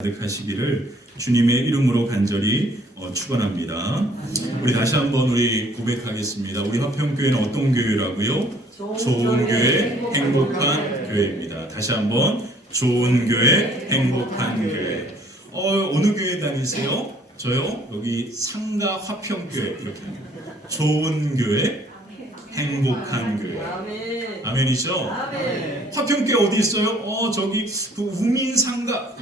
가득하시기를 주님의 이름으로 간절히 축원합니다. 우리 다시 한번 우리 고백하겠습니다. 우리 화평교회는 어떤 교회라고요? 좋은 교회, 행복한 교회입니다. 다시 한번 좋은 교회, 행복한 교회. 어느 교회 다니세요? 저요? 여기 상가 화평교회 이렇게 합니다. 좋은 교회, 행복한 교회. 아멘. 아멘이죠? 아멘. 화평교회 어디 있어요? 저기 그 우민상가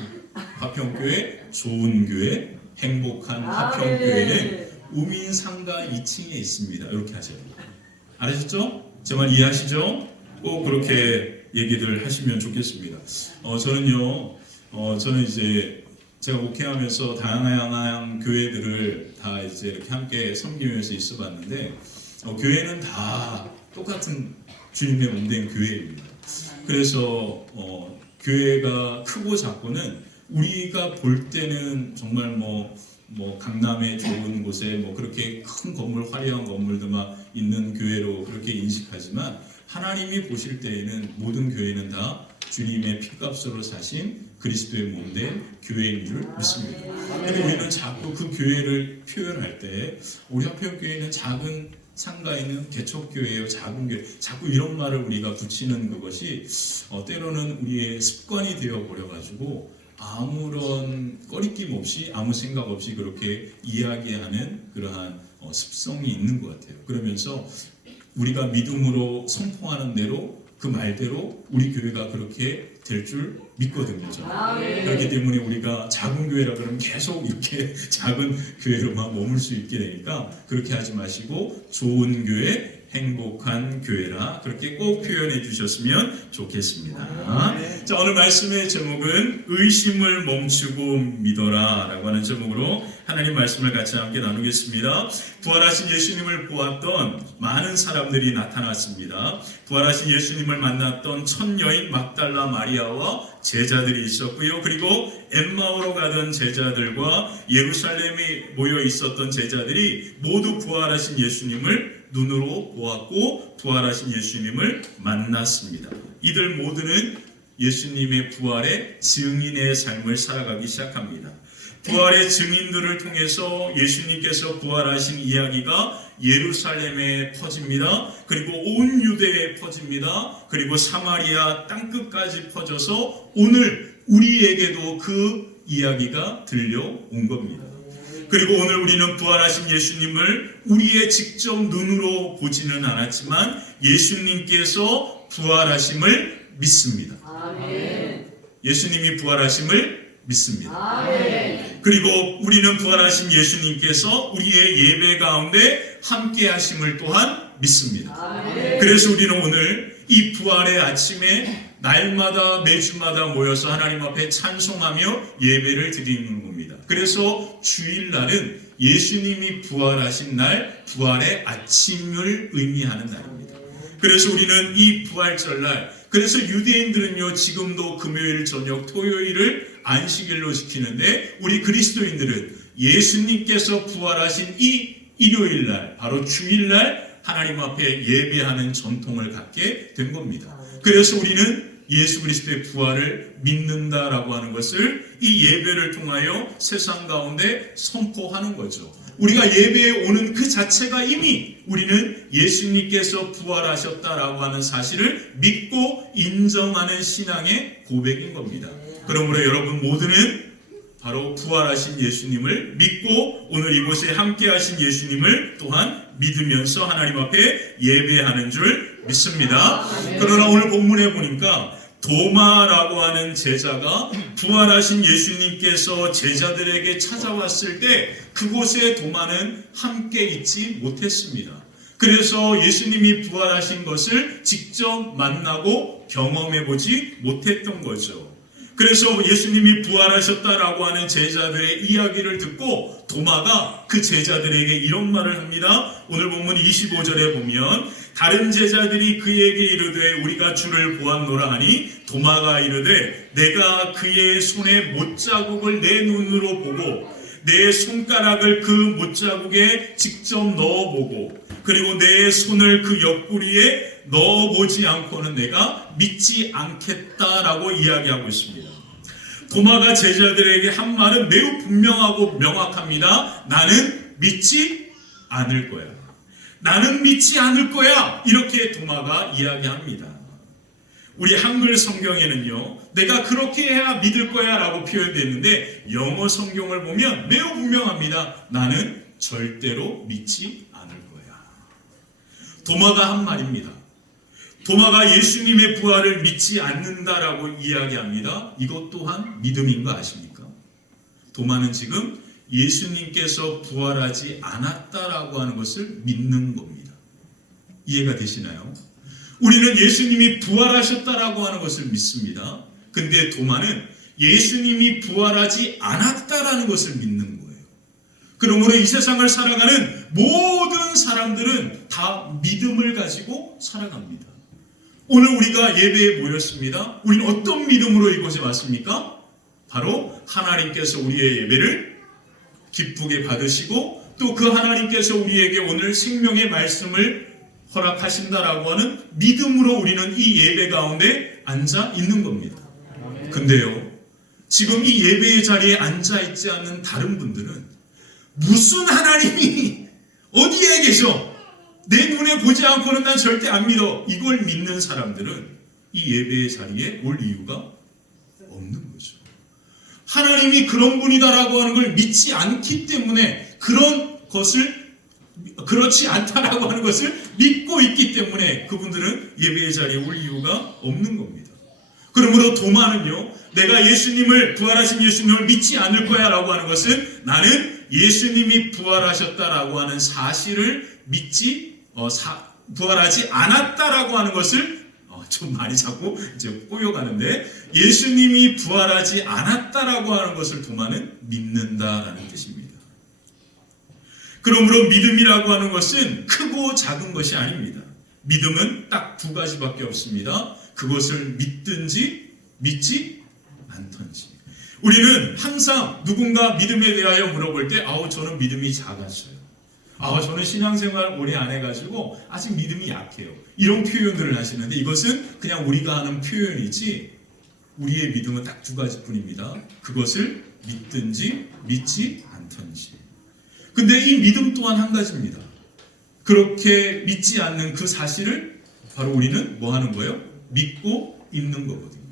화평교회, 좋은 교회, 행복한 화평교회는 우민상가 2층에 있습니다. 이렇게 하세요. 알으셨죠? 제 말 이해하시죠? 꼭 그렇게 얘기들 하시면 좋겠습니다. 저는 이제 제가 목회하면서 다양한 교회들을 다 이제 이렇게 함께 섬기면서 있어봤는데 교회는 다 똑같은 주님의 몸된 교회입니다. 그래서 교회가 크고 작고는 우리가 볼 때는 정말 뭐 강남의 좋은 곳에 그렇게 큰 건물, 화려한 건물들만 있는 교회로 그렇게 인식하지만 하나님이 보실 때에는 모든 교회는 다 주님의 피값으로 사신 그리스도의 몸된 교회인 줄 믿습니다. 그런데 우리는 자꾸 그 교회를 표현할 때 우리 화평교회는 작은 상가에 있는 개척교회예요, 작은 교회. 자꾸 이런 말을 우리가 붙이는 그것이 때로는 우리의 습관이 되어 버려가지고 아무런 꺼리낌 없이 아무 생각 없이 그렇게 이야기하는 그러한 습성이 있는 것 같아요. 그러면서 우리가 믿음으로 선포하는 대로 그 말대로 우리 교회가 그렇게 될 줄 믿거든요. 그렇기 때문에 우리가 작은 교회라 그러면 계속 이렇게 작은 교회로만 머물 수 있게 되니까 그렇게 하지 마시고 좋은 교회, 행복한 교회라 그렇게 꼭 표현해 주셨으면 좋겠습니다. 자, 오늘 말씀의 제목은 의심을 멈추고 믿어라 라고 하는 제목으로 하나님 말씀을 같이 함께 나누겠습니다. 부활하신 예수님을 보았던 많은 사람들이 나타났습니다. 부활하신 예수님을 만났던 첫 여인 막달라 마리아와 제자들이 있었고요. 그리고 엠마오로 가던 제자들과 예루살렘에 모여 있었던 제자들이 모두 부활하신 예수님을 눈으로 보았고 부활하신 예수님을 만났습니다. 이들 모두는 예수님의 부활의 증인의 삶을 살아가기 시작합니다. 부활의 증인들을 통해서 예수님께서 부활하신 이야기가 예루살렘에 퍼집니다. 그리고 온 유대에 퍼집니다. 그리고 사마리아 땅끝까지 퍼져서 오늘 우리에게도 그 이야기가 들려온 겁니다. 그리고 오늘 우리는 부활하신 예수님을 우리의 직접 눈으로 보지는 않았지만 예수님께서 부활하심을 믿습니다. 아멘. 예수님이 부활하심을 믿습니다. 아멘. 그리고 우리는 부활하신 예수님께서 우리의 예배 가운데 함께 하심을 또한 믿습니다. 아멘. 그래서 우리는 오늘 이 부활의 아침에 날마다 매주마다 모여서 하나님 앞에 찬송하며 예배를 드리는 겁니다. 그래서 주일날은 예수님이 부활하신 날, 부활의 아침을 의미하는 날입니다. 그래서 우리는 이 부활절날, 그래서 유대인들은요 지금도 금요일 저녁 토요일을 안식일로 지키는데 우리 그리스도인들은 예수님께서 부활하신 이 일요일날, 바로 주일날 하나님 앞에 예배하는 전통을 갖게 된 겁니다. 그래서 우리는 예수 그리스도의 부활을 믿는다라고 하는 것을 이 예배를 통하여 세상 가운데 선포하는 거죠. 우리가 예배에 오는 그 자체가 이미 우리는 예수님께서 부활하셨다라고 하는 사실을 믿고 인정하는 신앙의 고백인 겁니다. 그러므로 여러분 모두는 바로 부활하신 예수님을 믿고 오늘 이곳에 함께 하신 예수님을 또한 믿으면서 하나님 앞에 예배하는 줄 믿습니다. 그러나 오늘 본문에 보니까 도마라고 하는 제자가 부활하신 예수님께서 제자들에게 찾아왔을 때 그곳에 도마는 함께 있지 못했습니다. 그래서 예수님이 부활하신 것을 직접 만나고 경험해 보지 못했던 거죠. 그래서 예수님이 부활하셨다라고 하는 제자들의 이야기를 듣고 도마가 그 제자들에게 이런 말을 합니다. 오늘 본문 25절에 보면 다른 제자들이 그에게 이르되 우리가 주를 보았노라 하니 도마가 이르되 내가 그의 손에 못자국을 내 눈으로 보고 내 손가락을 그 못자국에 직접 넣어보고 그리고 내 손을 그 옆구리에 넣어보지 않고는 내가 믿지 않겠다라고 이야기하고 있습니다. 도마가 제자들에게 한 말은 매우 분명하고 명확합니다. 나는 믿지 않을 거야. 나는 믿지 않을 거야. 이렇게 도마가 이야기합니다. 우리 한글 성경에는요, 내가 그렇게 해야 믿을 거야 라고 표현되어 있는데 영어 성경을 보면 매우 분명합니다. 나는 절대로 믿지 않을 거야. 도마가 한 말입니다. 도마가 예수님의 부활을 믿지 않는다라고 이야기합니다. 이것 또한 믿음인 거 아십니까? 도마는 지금 예수님께서 부활하지 않았다라고 하는 것을 믿는 겁니다. 이해가 되시나요? 우리는 예수님이 부활하셨다라고 하는 것을 믿습니다. 근데 도마는 예수님이 부활하지 않았다라는 것을 믿는 거예요. 그러므로 이 세상을 살아가는 모든 사람들은 다 믿음을 가지고 살아갑니다. 오늘 우리가 예배에 모였습니다. 우리는 어떤 믿음으로 이곳에 왔습니까? 바로 하나님께서 우리의 예배를 기쁘게 받으시고 또 그 하나님께서 우리에게 오늘 생명의 말씀을 허락하신다라고 하는 믿음으로 우리는 이 예배 가운데 앉아 있는 겁니다. 근데요, 지금 이 예배의 자리에 앉아 있지 않는 다른 분들은 무슨 하나님이 어디에 계셔? 내 눈에 보지 않고는 난 절대 안 믿어. 이걸 믿는 사람들은 이 예배의 자리에 올 이유가 없는 거죠. 하나님이 그런 분이다라고 하는 걸 믿지 않기 때문에 그렇지 않다라고 하는 것을 믿고 있기 때문에 그분들은 예배의 자리에 올 이유가 없는 겁니다. 그러므로 도마는요, 내가 부활하신 예수님을 믿지 않을 거야 라고 하는 것은 나는 예수님이 부활하셨다라고 하는 사실을 부활하지 않았다라고 하는 것을 좀 많이 자꾸 이제 꼬여가는데 예수님이 부활하지 않았다라고 하는 것을 도마는 믿는다라는 뜻입니다. 그러므로 믿음이라고 하는 것은 크고 작은 것이 아닙니다. 믿음은 딱 두 가지밖에 없습니다. 그것을 믿든지 믿지 않든지. 우리는 항상 누군가 믿음에 대하여 물어볼 때 저는 믿음이 작았어요. 저는 신앙생활 오래 안 해가지고 아직 믿음이 약해요. 이런 표현들을 하시는데 이것은 그냥 우리가 하는 표현이지 우리의 믿음은 딱 두 가지뿐입니다. 그것을 믿든지 믿지 않든지. 근데 이 믿음 또한 한 가지입니다. 그렇게 믿지 않는 그 사실을 바로 우리는 뭐 하는 거예요? 믿고 있는 거거든요.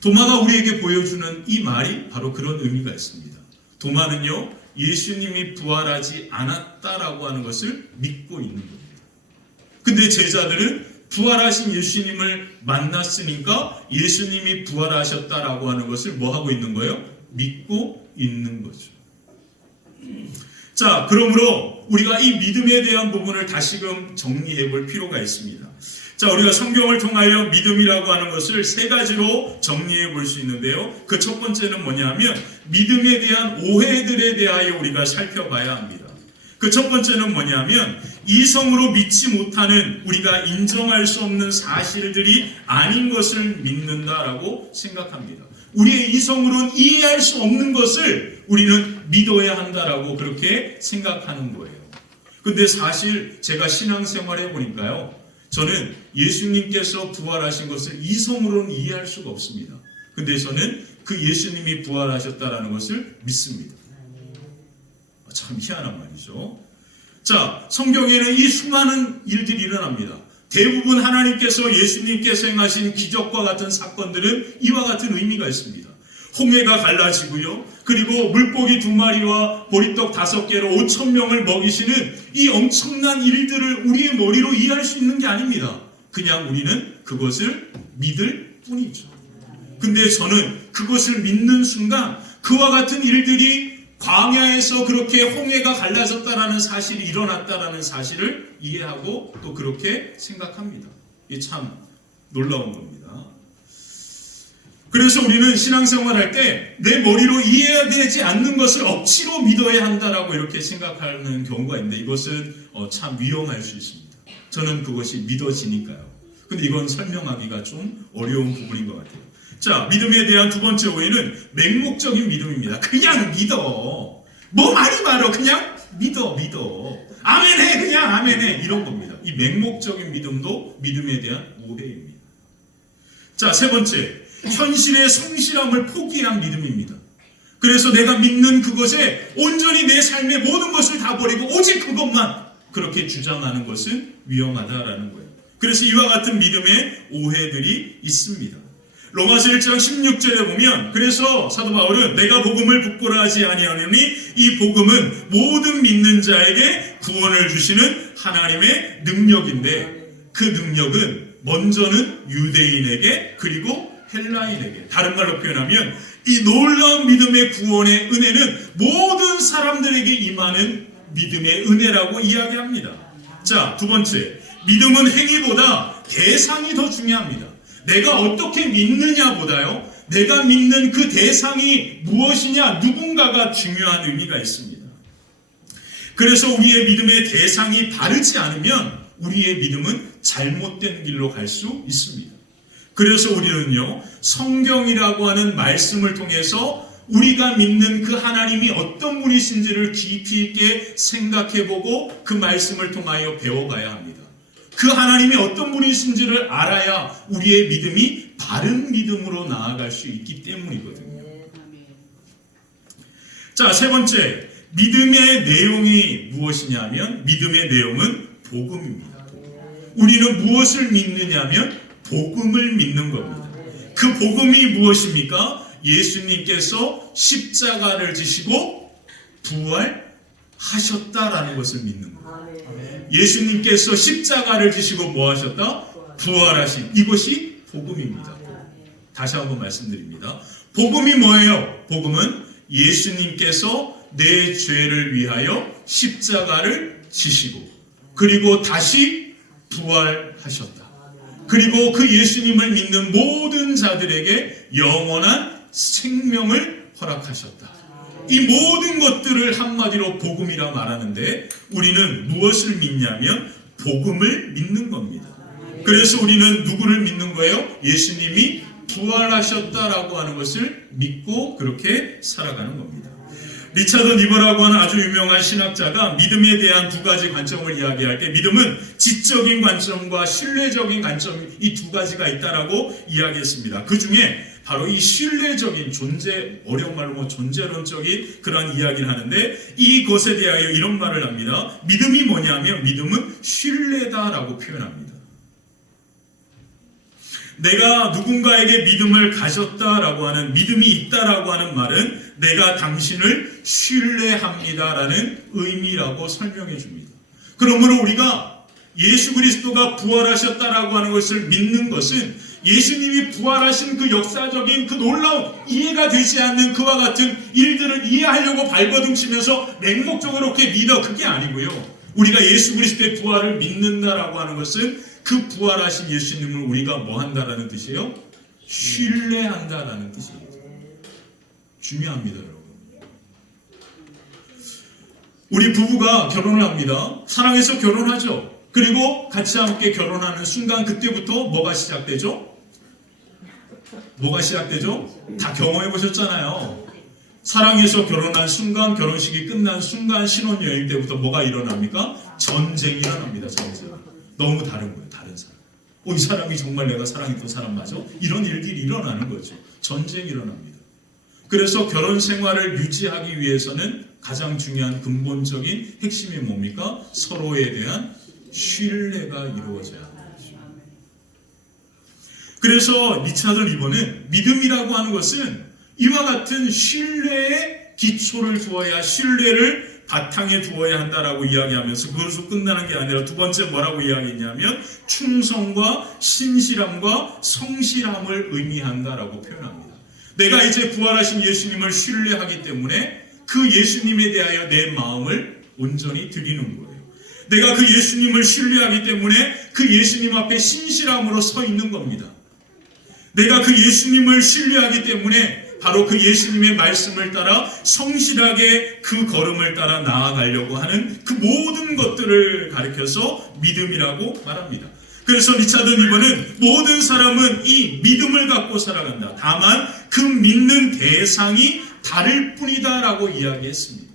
도마가 우리에게 보여주는 이 말이 바로 그런 의미가 있습니다. 도마는요, 예수님이 부활하지 않았다라고 하는 것을 믿고 있는 겁니다. 근데 제자들은 부활하신 예수님을 만났으니까 예수님이 부활하셨다라고 하는 것을 뭐 하고 있는 거예요? 믿고 있는 거죠. 자, 그러므로 우리가 이 믿음에 대한 부분을 다시금 정리해 볼 필요가 있습니다. 자, 우리가 성경을 통하여 믿음이라고 하는 것을 세 가지로 정리해 볼 수 있는데요. 그 첫 번째는 뭐냐면 믿음에 대한 오해들에 대하여 우리가 살펴봐야 합니다. 그 첫 번째는 뭐냐면 이성으로 믿지 못하는 우리가 인정할 수 없는 사실들이 아닌 것을 믿는다라고 생각합니다. 우리의 이성으로는 이해할 수 없는 것을 우리는 믿어야 한다라고 그렇게 생각하는 거예요. 근데 사실 제가 신앙생활 해보니까요, 저는 예수님께서 부활하신 것을 이성으로는 이해할 수가 없습니다. 근데 저는 그 예수님이 부활하셨다라는 것을 믿습니다. 참 희한한 말이죠. 자, 성경에는 이 수많은 일들이 일어납니다. 대부분 하나님께서 예수님께서 행하신 기적과 같은 사건들은 이와 같은 의미가 있습니다. 홍해가 갈라지고요. 그리고 물고기 2마리와 보리떡 5개로 5,000명을 먹이시는 이 엄청난 일들을 우리의 머리로 이해할 수 있는 게 아닙니다. 그냥 우리는 그것을 믿을 뿐이죠. 근데 저는 그것을 믿는 순간 그와 같은 일들이 광야에서 그렇게 홍해가 갈라졌다라는 사실이 일어났다라는 사실을 이해하고 또 그렇게 생각합니다. 이게 참 놀라운 겁니다. 그래서 우리는 신앙생활할 때 내 머리로 이해해야 되지 않는 것을 억지로 믿어야 한다라고 이렇게 생각하는 경우가 있는데 이것은 참 위험할 수 있습니다. 저는 그것이 믿어지니까요. 근데 이건 설명하기가 좀 어려운 부분인 것 같아요. 자, 믿음에 대한 두 번째 오해는 맹목적인 믿음입니다. 그냥 믿어. 뭐 말이 많어. 그냥 믿어. 아멘해. 그냥 아멘해. 이런 겁니다. 이 맹목적인 믿음도 믿음에 대한 오해입니다. 자, 세 번째. 현실의 성실함을 포기한 믿음입니다. 그래서 내가 믿는 그것에 온전히 내 삶의 모든 것을 다 버리고 오직 그것만 그렇게 주장하는 것은 위험하다라는 거예요. 그래서 이와 같은 믿음의 오해들이 있습니다. 로마서 1장 16절에 보면 그래서 사도 바울은 내가 복음을 부끄러워하지 아니하노니 이 복음은 모든 믿는 자에게 구원을 주시는 하나님의 능력인데 그 능력은 먼저는 유대인에게 그리고 헬라인에게, 다른 말로 표현하면 이 놀라운 믿음의 구원의 은혜는 모든 사람들에게 임하는 믿음의 은혜라고 이야기합니다. 자, 두 번째, 믿음은 행위보다 대상이 더 중요합니다. 내가 어떻게 믿느냐보다요, 내가 믿는 그 대상이 무엇이냐, 누군가가 중요한 의미가 있습니다. 그래서 우리의 믿음의 대상이 바르지 않으면 우리의 믿음은 잘못된 길로 갈 수 있습니다. 그래서 우리는요, 성경이라고 하는 말씀을 통해서 우리가 믿는 그 하나님이 어떤 분이신지를 깊이 있게 생각해보고 그 말씀을 통하여 배워가야 합니다. 그 하나님이 어떤 분이신지를 알아야 우리의 믿음이 바른 믿음으로 나아갈 수 있기 때문이거든요. 자, 세 번째, 믿음의 내용이 무엇이냐면 믿음의 내용은 복음입니다. 우리는 무엇을 믿느냐면 복음을 믿는 겁니다. 그 복음이 무엇입니까? 예수님께서 십자가를 지시고 부활하셨다라는 것을 믿는 거예요. 예수님께서 십자가를 지시고 뭐 하셨다? 부활하신, 이것이 복음입니다. 다시 한번 말씀드립니다. 복음이 뭐예요? 복음은 예수님께서 내 죄를 위하여 십자가를 지시고 그리고 다시 부활하셨다. 그리고 그 예수님을 믿는 모든 자들에게 영원한 생명을 허락하셨다. 이 모든 것들을 한마디로 복음이라 말하는데 우리는 무엇을 믿냐면 복음을 믿는 겁니다. 그래서 우리는 누구를 믿는 거예요? 예수님이 부활하셨다라고 하는 것을 믿고 그렇게 살아가는 겁니다. 리차드 니버라고 하는 아주 유명한 신학자가 믿음에 대한 두 가지 관점을 이야기할 때 믿음은 지적인 관점과 신뢰적인 관점, 이 두 가지가 있다라고 이야기했습니다. 그 중에 바로 이 신뢰적인 존재, 어려운 말로 뭐 존재론적인 그런 이야기를 하는데 이것에 대하여 이런 말을 합니다. 믿음이 뭐냐면 믿음은 신뢰다라고 표현합니다. 내가 누군가에게 믿음을 가졌다라고 하는, 믿음이 있다라고 하는 말은 내가 당신을 신뢰합니다라는 의미라고 설명해 줍니다. 그러므로 우리가 예수 그리스도가 부활하셨다라고 하는 것을 믿는 것은 예수님이 부활하신 그 역사적인 그 놀라운 이해가 되지 않는 그와 같은 일들을 이해하려고 발버둥치면서 맹목적으로 그렇게 믿어, 그게 아니고요. 우리가 예수 그리스도의 부활을 믿는다라고 하는 것은 그 부활하신 예수님을 우리가 뭐 한다라는 뜻이에요? 신뢰한다라는 뜻이에요. 중요합니다, 여러분. 우리 부부가 결혼을 합니다. 사랑해서 결혼하죠. 그리고 같이 함께 결혼하는 순간 그때부터 뭐가 시작되죠? 뭐가 시작되죠? 다 경험해 보셨잖아요. 사랑해서 결혼한 순간, 결혼식이 끝난 순간, 신혼여행 때부터 뭐가 일어납니까? 전쟁이 일어납니다. 전쟁. 너무 다른 거예요. 다른 사람. 이 사람이 정말 내가 사랑했던 사람 맞아? 이런 일들이 일어나는 거죠. 전쟁이 일어납니다. 그래서 결혼 생활을 유지하기 위해서는 가장 중요한 근본적인 핵심이 뭡니까? 서로에 대한 신뢰가 이루어져야 합니다. 그래서 리차드 리버는 믿음이라고 하는 것은 이와 같은 신뢰에 기초를 두어야, 신뢰를 바탕에 두어야 한다라고 이야기하면서 그것으로 끝나는 게 아니라 두 번째 뭐라고 이야기했냐면 충성과 신실함과 성실함을 의미한다라고 표현합니다. 내가 이제 부활하신 예수님을 신뢰하기 때문에 그 예수님에 대하여 내 마음을 온전히 드리는 거예요. 내가 그 예수님을 신뢰하기 때문에 그 예수님 앞에 신실함으로 서 있는 겁니다. 내가 그 예수님을 신뢰하기 때문에 바로 그 예수님의 말씀을 따라 성실하게 그 걸음을 따라 나아가려고 하는 그 모든 것들을 가리켜서 믿음이라고 말합니다. 그래서 리차드 니버는 모든 사람은 이 믿음을 갖고 살아간다. 다만 그 믿는 대상이 다를 뿐이다라고 이야기했습니다.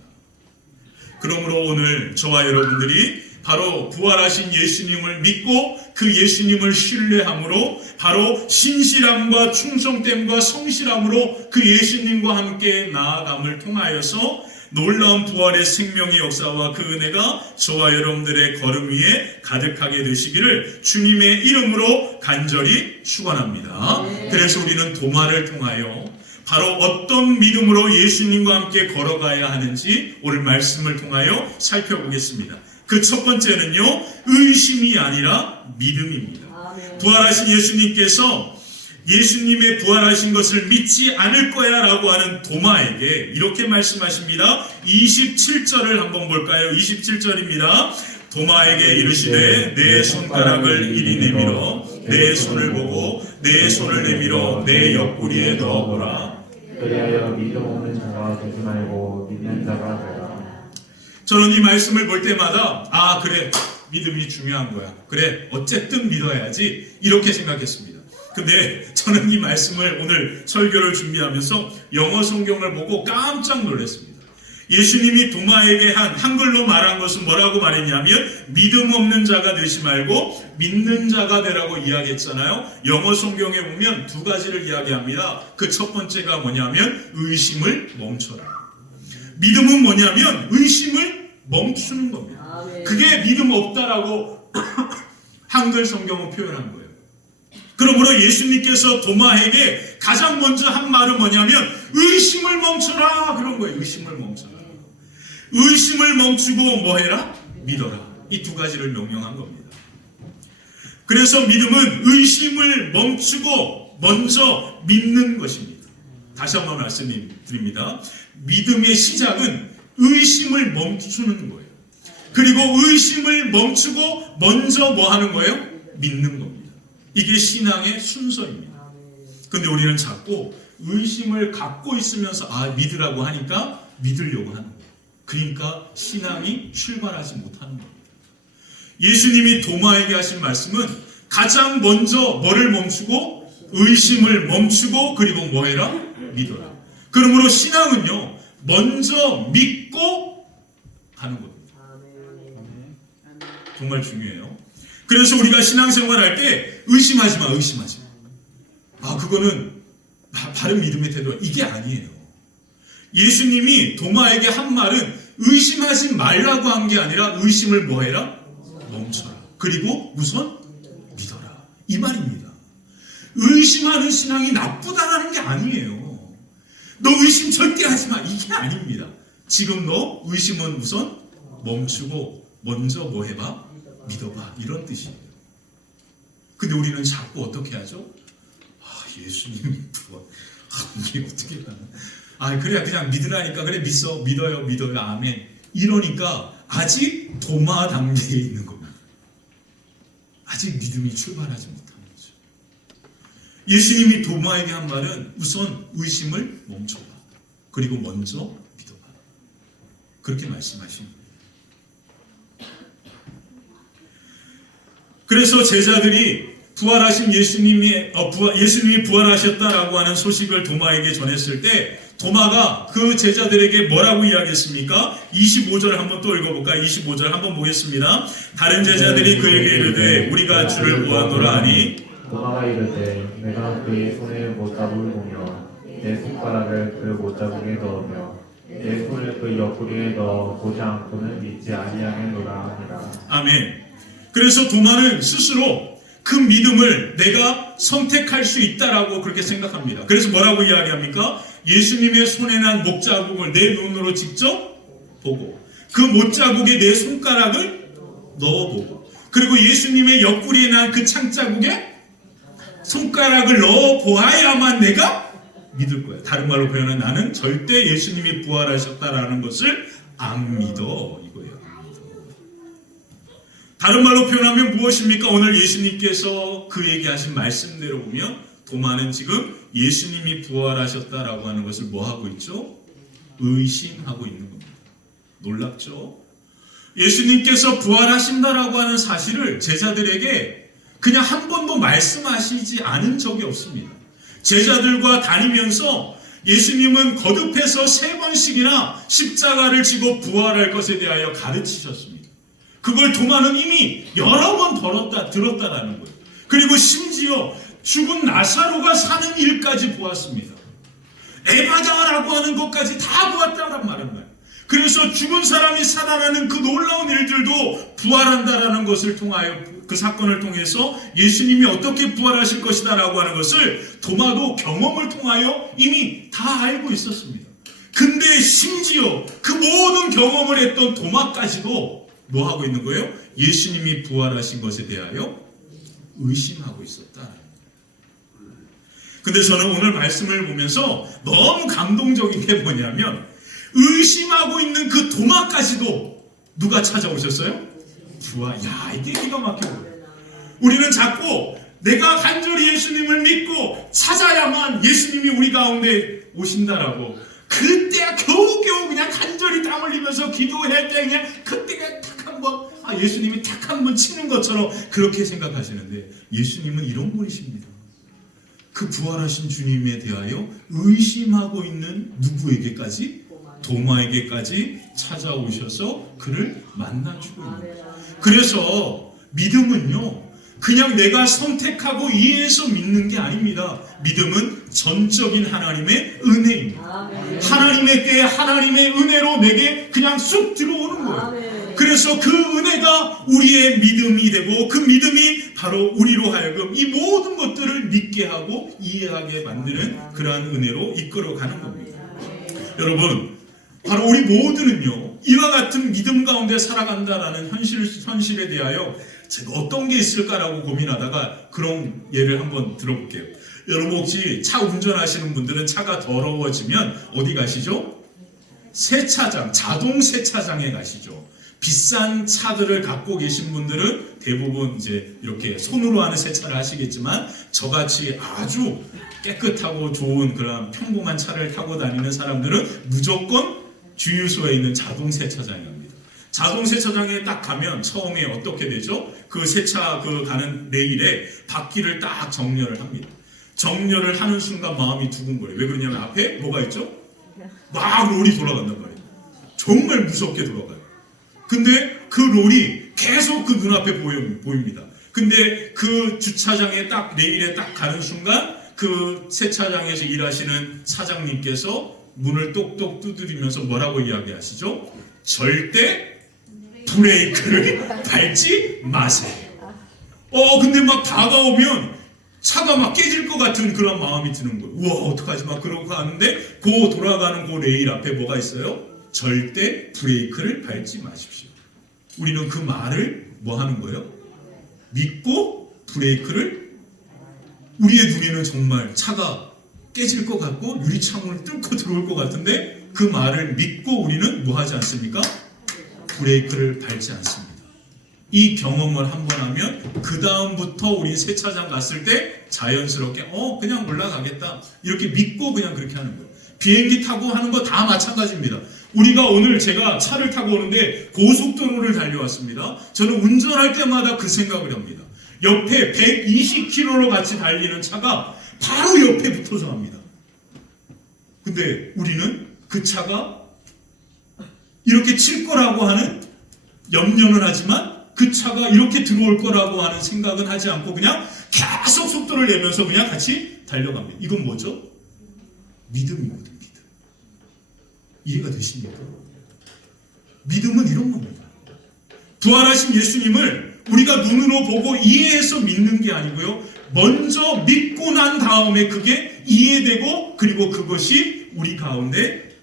그러므로 오늘 저와 여러분들이 바로 부활하신 예수님을 믿고 그 예수님을 신뢰함으로 바로 신실함과 충성됨과 성실함으로 그 예수님과 함께 나아감을 통하여서 놀라운 부활의 생명의 역사와 그 은혜가 저와 여러분들의 걸음 위에 가득하게 되시기를 주님의 이름으로 간절히 축원합니다. 그래서 우리는 도마를 통하여 바로 어떤 믿음으로 예수님과 함께 걸어가야 하는지 오늘 말씀을 통하여 살펴보겠습니다. 그 첫 번째는요, 의심이 아니라 믿음입니다. 부활하신 예수님께서 예수님의 부활하신 것을 믿지 않을 거야 라고 하는 도마에게 이렇게 말씀하십니다. 27절을 한번 볼까요? 27절입니다. 도마에게 이르시되 내 손가락을 이리 내밀어 내 손을 보고 내 손을 내밀어 내 옆구리에 넣어보라. 그리하여 믿음 없는 자가 되지 말고 믿는 자가 되라. 저는 이 말씀을 볼 때마다 아 그래 믿음이 중요한 거야. 그래 어쨌든 믿어야지 이렇게 생각했습니다. 근데 저는 이 말씀을 오늘 설교를 준비하면서 영어 성경을 보고 깜짝 놀랐습니다. 예수님이 도마에게 한글로 말한 것은 뭐라고 말했냐면 믿음 없는 자가 되지 말고 믿는 자가 되라고 이야기했잖아요. 영어 성경에 보면 두 가지를 이야기합니다. 그 첫 번째가 뭐냐면 의심을 멈춰라. 믿음은 뭐냐면 의심을 멈추는 겁니다. 그게 믿음 없다라고 한글 성경은 표현한 거예요. 그러므로 예수님께서 도마에게 가장 먼저 한 말은 뭐냐면 의심을 멈춰라 그런 거예요. 의심을 멈춰라. 의심을 멈추고 뭐 해라? 믿어라. 이 두 가지를 명령한 겁니다. 그래서 믿음은 의심을 멈추고 먼저 믿는 것입니다. 다시 한번 말씀드립니다. 믿음의 시작은 의심을 멈추는 거예요. 그리고 의심을 멈추고 먼저 뭐 하는 거예요? 믿는 겁니다. 이게 신앙의 순서입니다. 근데 우리는 자꾸 의심을 갖고 있으면서 믿으라고 하니까 믿으려고 하는 거예요. 그러니까 신앙이 출발하지 못하는 겁니다. 예수님이 도마에게 하신 말씀은 가장 먼저 뭐를 멈추고 의심을 멈추고 그리고 뭐 해라? 믿어라. 그러므로 신앙은요 먼저 믿고 가는 겁니다. 정말 중요해요. 그래서 우리가 신앙생활 할 때 의심하지 마. 그거는 바른 믿음의 태도야. 이게 아니에요. 예수님이 도마에게 한 말은 의심하지 말라고 한 게 아니라 의심을 뭐 해라? 멈춰라. 그리고 우선 믿어라. 이 말입니다. 의심하는 신앙이 나쁘다는 게 아니에요. 너 의심 절대 하지 마. 이게 아닙니다. 지금 너 의심은 우선 멈추고 먼저 뭐 해봐? 믿어봐. 이런 뜻이에요. 근데 우리는 자꾸 어떻게 하죠? 예수님이 부활. 이게 어떻게 하나? 그래 그냥 믿으라니까. 그래 믿어요. 아멘. 이러니까 아직 도마 단계에 있는 겁니다. 아직 믿음이 출발하지 못한 거죠. 예수님이 도마에게 한 말은 우선 의심을 멈춰봐. 그리고 먼저 믿어봐. 그렇게 말씀하신 거예요. 그래서 제자들이 부활하신 예수님이 부활하셨다라고 하는 소식을 도마에게 전했을 때 도마가 그 제자들에게 뭐라고 이야기했습니까? 25절 한번 또 읽어볼까요? 25절 한번 보겠습니다. 다른 제자들이 그에게 이르되 우리가 주를 보았노라 하니 도마가 이르되 내가 그의 손에 못자국을 보며 내 손가락을 그 못자국에 넣으며 내 손을 그 옆구리에 넣어 보지 않고는 믿지 아니하겠노라 하니라. 아멘. 그래서 도마는 스스로 그 믿음을 내가 선택할 수 있다라고 그렇게 생각합니다. 그래서 뭐라고 이야기합니까? 예수님의 손에 난 목자국을 내 눈으로 직접 보고 그 못자국에 내 손가락을 넣어보고 그리고 예수님의 옆구리에 난 그 창자국에 손가락을 넣어보아야만 내가 믿을 거야. 다른 말로 표현하면 나는 절대 예수님이 부활하셨다라는 것을 안 믿어 이거예요. 다른 말로 표현하면 무엇입니까? 오늘 예수님께서 그에게 하신 말씀대로 보면 도마는 지금 예수님이 부활하셨다라고 하는 것을 뭐 하고 있죠? 의심하고 있는 겁니다. 놀랍죠? 예수님께서 부활하신다라고 하는 사실을 제자들에게 그냥 한 번도 말씀하시지 않은 적이 없습니다. 제자들과 다니면서 예수님은 거듭해서 3번씩이나 십자가를 지고 부활할 것에 대하여 가르치셨습니다. 그걸 도마는 이미 여러 번 들었다라는 거예요. 그리고 심지어 죽은 나사로가 사는 일까지 보았습니다. 에바다라고 하는 것까지 다 보았다란 말인 거예요. 그래서 죽은 사람이 살아나는 그 놀라운 일들도 부활한다라는 것을 통하여, 그 사건을 통해서 예수님이 어떻게 부활하실 것이다라고 하는 것을 도마도 경험을 통하여 이미 다 알고 있었습니다. 근데 심지어 그 모든 경험을 했던 도마까지도 뭐 하고 있는 거예요? 예수님이 부활하신 것에 대하여 의심하고 있었다. 근데 저는 오늘 말씀을 보면서 너무 감동적인 게 뭐냐면, 의심하고 있는 그 도마까지도 누가 찾아오셨어요? 부활. 야, 이게 기가 막혀요. 우리는 자꾸 내가 간절히 예수님을 믿고 찾아야만 예수님이 우리 가운데 오신다라고, 그때야 겨우겨우 그냥 간절히 땀 흘리면서 기도할 때 그냥 그때가 탁 한번 예수님이 탁 한번 치는 것처럼 그렇게 생각하시는데, 예수님은 이런 분이십니다. 그 부활하신 주님에 대하여 의심하고 있는 누구에게까지? 도마에게까지 찾아오셔서 그를 만나주고 있는 거예요. 그래서 믿음은요, 그냥 내가 선택하고 이해해서 믿는 게 아닙니다. 믿음은 전적인 하나님의 은혜입니다. 하나님에게 하나님의 은혜로 내게 그냥 쑥 들어오는 거예요. 그래서 그 은혜가 우리의 믿음이 되고, 그 믿음이 바로 우리로 하여금 이 모든 것들을 믿게 하고 이해하게 만드는 그러한 은혜로 이끌어가는 겁니다. 여러분, 바로 우리 모두는요, 이와 같은 믿음 가운데 살아간다라는 현실에 대하여 제가 어떤 게 있을까라고 고민하다가 그런 예를 한번 들어볼게요. 여러분, 혹시 차 운전하시는 분들은 차가 더러워지면 어디 가시죠? 세차장, 자동 세차장에 가시죠. 비싼 차들을 갖고 계신 분들은 대부분 이제 이렇게 손으로 하는 세차를 하시겠지만, 저같이 아주 깨끗하고 좋은 그런 평범한 차를 타고 다니는 사람들은 무조건 주유소에 있는 자동 세차장에 갑니다. 자동 세차장에 딱 가면 처음에 어떻게 되죠? 그 세차 가는 레일에 바퀴를 딱 정렬을 합니다. 정렬을 하는 순간 마음이 두근거려요. 왜 그러냐면 앞에 뭐가 있죠? 막 롤이 돌아간단 말이에요. 정말 무섭게 돌아가요. 근데 그 롤이 계속 그 눈앞에 보입니다. 근데 그 주차장에 딱 레일에 딱 가는 순간 그 세차장에서 일하시는 사장님께서 문을 똑똑 두드리면서 뭐라고 이야기하시죠? 절대 브레이크를 밟지 마세요. 근데 막 다가오면 차가 막 깨질 것 같은 그런 마음이 드는 거예요. 우와, 어떡하지? 막 그러고 가는데 그 돌아가는 그 레일 앞에 뭐가 있어요? 절대 브레이크를 밟지 마십시오. 우리는 그 말을 뭐 하는 거예요? 믿고 브레이크를, 우리의 눈에는 정말 차가 깨질 것 같고 유리창문을 뚫고 들어올 것 같은데 그 말을 믿고 우리는 뭐 하지 않습니까? 브레이크를 밟지 않습니다. 이 경험을 한번 하면 그 다음부터 우리 세차장 갔을 때 자연스럽게 그냥 올라가겠다 이렇게 믿고 그냥 그렇게 하는 거예요. 비행기 타고 하는 거 다 마찬가지입니다. 우리가 오늘 제가 차를 타고 오는데 고속도로를 달려왔습니다. 저는 운전할 때마다 그 생각을 합니다. 옆에 120km로 같이 달리는 차가 바로 옆에 붙어서 갑니다. 근데 우리는 그 차가 이렇게 칠 거라고 하는 염려는 하지만 그 차가 이렇게 들어올 거라고 하는 생각은 하지 않고 그냥 계속 속도를 내면서 그냥 같이 달려갑니다. 이건 뭐죠? 믿음이거든요. 믿음. 이해가 되십니까? 믿음은 이런 겁니다. 부활하신 예수님을 우리가 눈으로 보고 이해해서 믿는 게 아니고요, 먼저 믿고 난 다음에 그게 이해되고 그리고 그것이 우리 가운데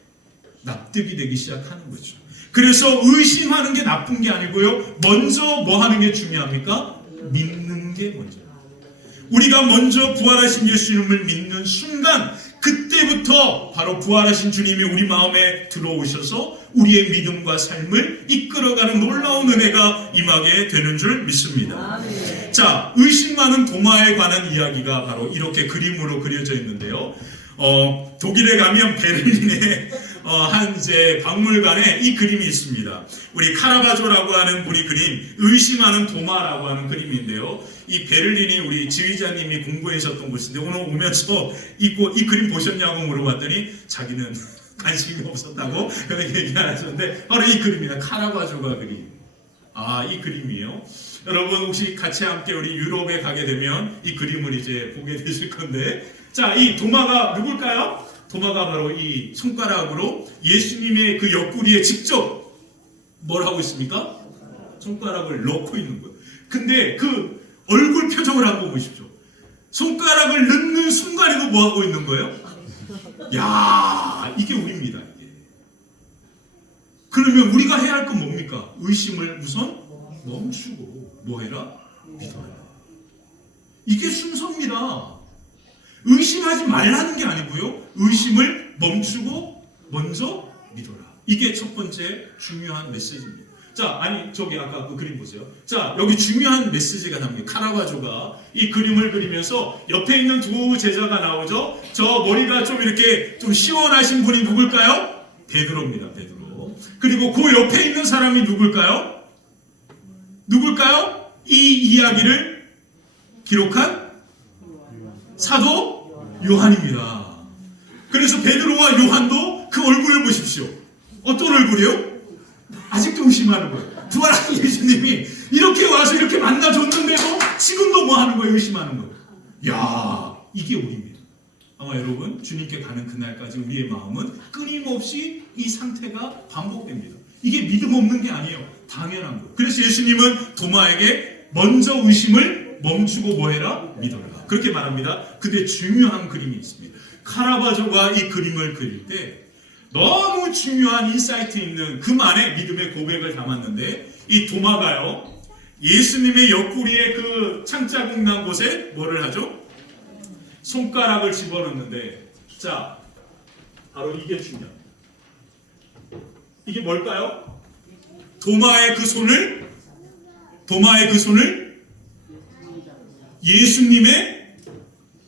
납득이 되기 시작하는 거죠. 그래서 의심하는 게 나쁜 게 아니고요, 먼저 뭐 하는 게 중요합니까? 믿는 게 먼저. 우리가 먼저 부활하신 예수님을 믿는 순간 그때부터 바로 부활하신 주님이 우리 마음에 들어오셔서 우리의 믿음과 삶을 이끌어가는 놀라운 은혜가 임하게 되는 줄 믿습니다. 자, 의심 많은 도마에 관한 이야기가 바로 이렇게 그림으로 그려져 있는데요. 독일에 가면 베를린에 한 이제 박물관에 이 그림이 있습니다. 우리 카라바조라고 하는 분이 그린 의심하는 도마라고 하는 그림인데요. 이 베를린이 우리 지휘자님이 공부하셨던 곳인데 오늘 오면서 이 그림 보셨냐고 물어봤더니 자기는 관심이 없었다고 그렇게 얘기하셨는데 바로 이 그림입니다. 카라바조가 그린. 이 그림이에요. 여러분 혹시 같이 함께 우리 유럽에 가게 되면 이 그림을 이제 보게 되실 건데, 자, 이 도마가 누굴까요? 도마가 바로 이 손가락으로 예수님의 그 옆구리에 직접 뭘 하고 있습니까? 손가락을 넣고 있는 거예요. 근데 그 얼굴 표정을 한번 보십시오. 손가락을 넣는 순간에도 뭐 하고 있는 거예요? 야, 이게 우리입니다. 이게. 그러면 우리가 해야 할 건 뭡니까? 의심을 우선 멈추고 뭐 해라? 믿어라. 이게 순서입니다. 의심하지 말라는 게 아니고요. 의심을 멈추고 먼저 믿어라. 이게 첫 번째 중요한 메시지입니다. 자, 아니 저기 아까 그 그림 보세요. 자, 여기 중요한 메시지가 나옵니다. 카라바조가 이 그림을 그리면서 옆에 있는 두 제자가 나오죠. 저 머리가 좀 이렇게 좀 시원하신 분이 누굴까요? 베드로입니다. 베드로. 그리고 그 옆에 있는 사람이 누굴까요? 누굴까요? 이 이야기를 기록한 사도 요한입니다. 그래서 베드로와 요한도 그 얼굴을 보십시오. 어떤 얼굴이요? 아직도 의심하는 거예요. 부활하신 예수님이 이렇게 와서 이렇게 만나줬는데도 지금도 뭐 하는 거예요? 의심하는 거예요. 야, 이게 우리입니다. 아마 여러분 주님께 가는 그날까지 우리의 마음은 끊임없이 이 상태가 반복됩니다. 이게 믿음 없는 게 아니에요. 당연한 거예요. 그래서 예수님은 도마에게 먼저 의심을 멈추고 뭐 해라? 믿어라. 그렇게 말합니다. 근데 중요한 그림이 있습니다. 카라바조가 이 그림을 그릴 때 너무 중요한 인사이트 있는 그만의 믿음의 고백을 담았는데, 이 도마가요 예수님의 옆구리에 그 창자국 난 곳에 뭐를 하죠? 손가락을 집어넣는데, 자, 바로 이게 중요합니다. 이게 뭘까요? 도마의 그 손을 예수님의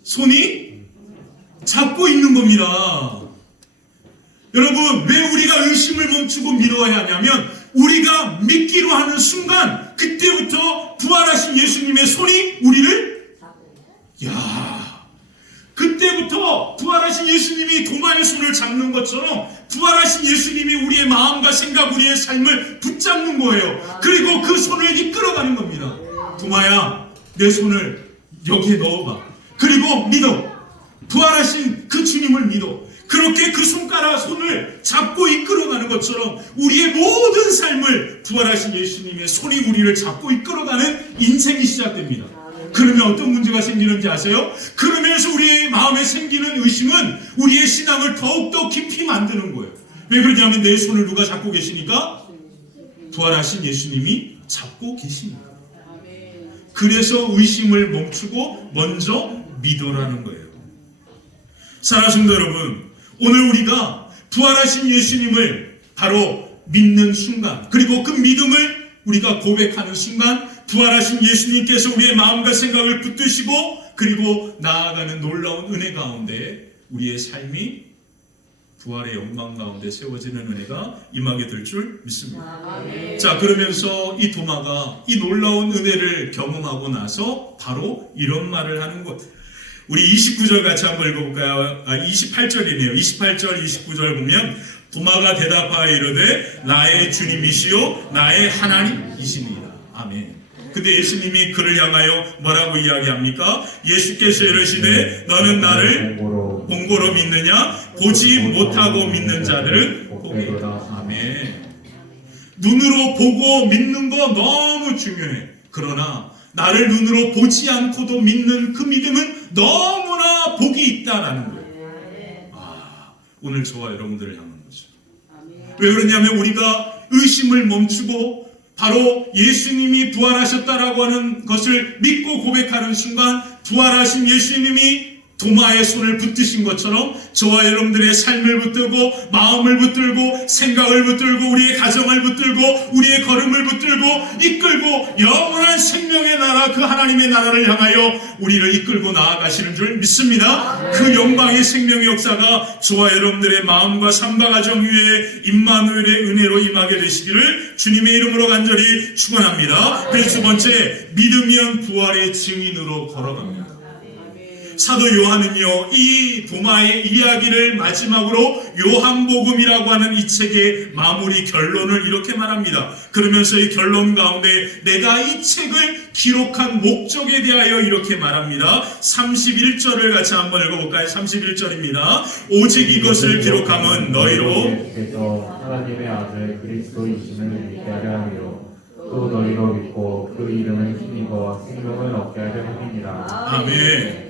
손이 잡고 있는 겁니다. 여러분, 왜 우리가 의심을 멈추고 믿어야 하냐면, 우리가 믿기로 하는 순간 그때부터 부활하신 예수님의 손이 우리를, 그때부터 부활하신 예수님이 도마의 손을 잡는 것처럼 부활하신 예수님이 우리의 마음과 생각, 우리의 삶을 붙잡는 거예요. 그리고 그 손을 이끌어가는 겁니다. 도마야, 내 손을 여기에 넣어봐. 그리고 믿어. 부활하신 그 주님을 믿어. 그렇게 그 손을 잡고 이끌어가는 것처럼 우리의 모든 삶을 부활하신 예수님의 손이 우리를 잡고 이끌어가는 인생이 시작됩니다. 그러면 어떤 문제가 생기는지 아세요? 그러면서 우리의 마음에 생기는 의심은 우리의 신앙을 더욱더 깊이 만드는 거예요. 왜 그러냐면 내 손을 누가 잡고 계시니까? 부활하신 예수님이 잡고 계십니다. 그래서 의심을 멈추고 먼저 믿어라는 거예요. 사랑하는 여러분, 오늘 우리가 부활하신 예수님을 바로 믿는 순간, 그리고 그 믿음을 우리가 고백하는 순간, 부활하신 예수님께서 우리의 마음과 생각을 붙드시고 그리고 나아가는 놀라운 은혜 가운데 우리의 삶이 부활의 영광 가운데 세워지는 은혜가 임하게 될 줄 믿습니다. 자, 그러면서 이 도마가 이 놀라운 은혜를 경험하고 나서 바로 이런 말을 하는 것. 우리 29절 같이 한번 읽어볼까요? 28절이네요. 28절, 29절 보면 도마가 대답하여 이르되 나의 주님이시요 나의 하나님이시니라. 아멘. 근데 예수님이 그를 향하여 뭐라고 이야기합니까? 예수께서 이르시되 너는 나를 본고로 믿느냐? 보지 못하고 믿는 자들은 복이 있다. 아멘. 눈으로 보고 믿는 거 너무 중요해. 그러나 나를 눈으로 보지 않고도 믿는 그 믿음은 너무나 복이 있다라는 거예요. 오늘 저와 여러분들을 향한 거죠. 왜 그러냐면 우리가 의심을 멈추고 바로 예수님이 부활하셨다라고 하는 것을 믿고 고백하는 순간 부활하신 예수님이 도마의 손을 붙드신 것처럼 저와 여러분들의 삶을 붙들고 마음을 붙들고 생각을 붙들고 우리의 가정을 붙들고 우리의 걸음을 붙들고 이끌고 영원한 생명의 나라 그 하나님의 나라를 향하여 우리를 이끌고 나아가시는 줄 믿습니다. 그 영광의 생명의 역사가 저와 여러분들의 마음과 삶과 가정 위에 임마누엘의 은혜로 임하게 되시기를 주님의 이름으로 간절히 축원합니다. 그래서 두 번째, 믿으면 부활의 증인으로 걸어갑니다. 사도 요한은요, 이 도마의 이야기를 마지막으로 요한복음이라고 하는 이 책의 마무리 결론을 이렇게 말합니다. 그러면서 이 결론 가운데 내가 이 책을 기록한 목적에 대하여 이렇게 말합니다. 31절을 같이 한번 읽어볼까요? 31절입니다. 오직 이것을 기록함은 너희로 께서 하나님의 아들 그리스도이심을 믿게 하려 함이요 또 너희로 믿고 그 이름을 힘입어 생명을 얻게 하려 함이니라. 아멘.